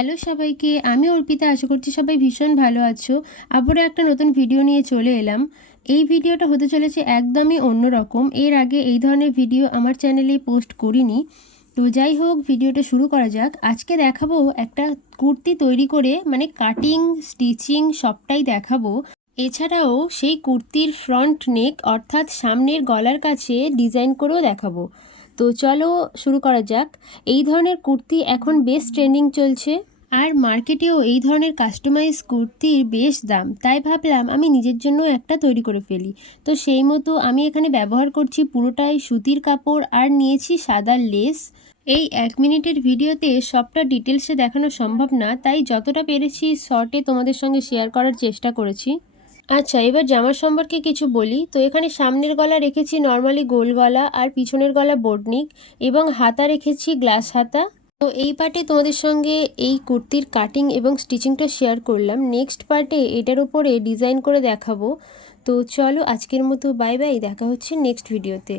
Hello সবাইকে, আমি অর্পিতা। আশা করছি সবাই ভীষণ ভালো আছো। আবারও একটা নতুন ভিডিও নিয়ে চলে এলাম। এই ভিডিওটা হতে চলেছে একদমই অন্যরকম। এর আগে এই ধরনের ভিডিও আমার চ্যানেলে পোস্ট করিনি। তো যাই হোক, ভিডিওটা শুরু করা যাক। আজকে দেখাবো একটা কুর্তি তৈরি করে, মানে কাটিং স্টিচিং সবটাই দেখাবো। এছাড়াও সেই কুর্তির ফ্রন্ট নেক অর্থাৎ সামনের গলার কাছে ডিজাইন করেও দেখাবো। তো চলো শুরু করা যাক। এই ধরনের কুর্তি এখন বেশ ট্রেন্ডিং চলছে, আর মার্কেটেও এই ধরনের কাস্টমাইজ কুর্তির বেশ দাম। তাই ভাবলাম আমি নিজের জন্য একটা তৈরি করে ফেলি। তো সেই মতো আমি এখানে ব্যবহার করছি পুরোটাই সুতির কাপড়, আর নিয়েছি সাদা লেস। এই 1 মিনিটের ভিডিওতে সবটা ডিটেলসে দেখানো সম্ভব না, তাই যতটা পেরেছি শর্টে তোমাদের সঙ্গে শেয়ার করার চেষ্টা করেছি। আচ্ছা, এবার জামার সম্পর্কে কিছু বলি। তো এখানে সামনের গলা রেখেছি নর্মালি গোল গলা, আর পিছনের গলা বোটনিক, এবং হাতা রেখেছি গ্লাস হাতা। তো এই পার্টে তোমাদের সঙ্গে এই কুর্তির কাটিং এবং স্টিচিংটা শেয়ার করলাম। নেক্সট পার্টে এটার উপরে ডিজাইন করে দেখাবো। তো চলো আজকের মতো বাই বাই, দেখা হচ্ছে নেক্সট ভিডিওতে।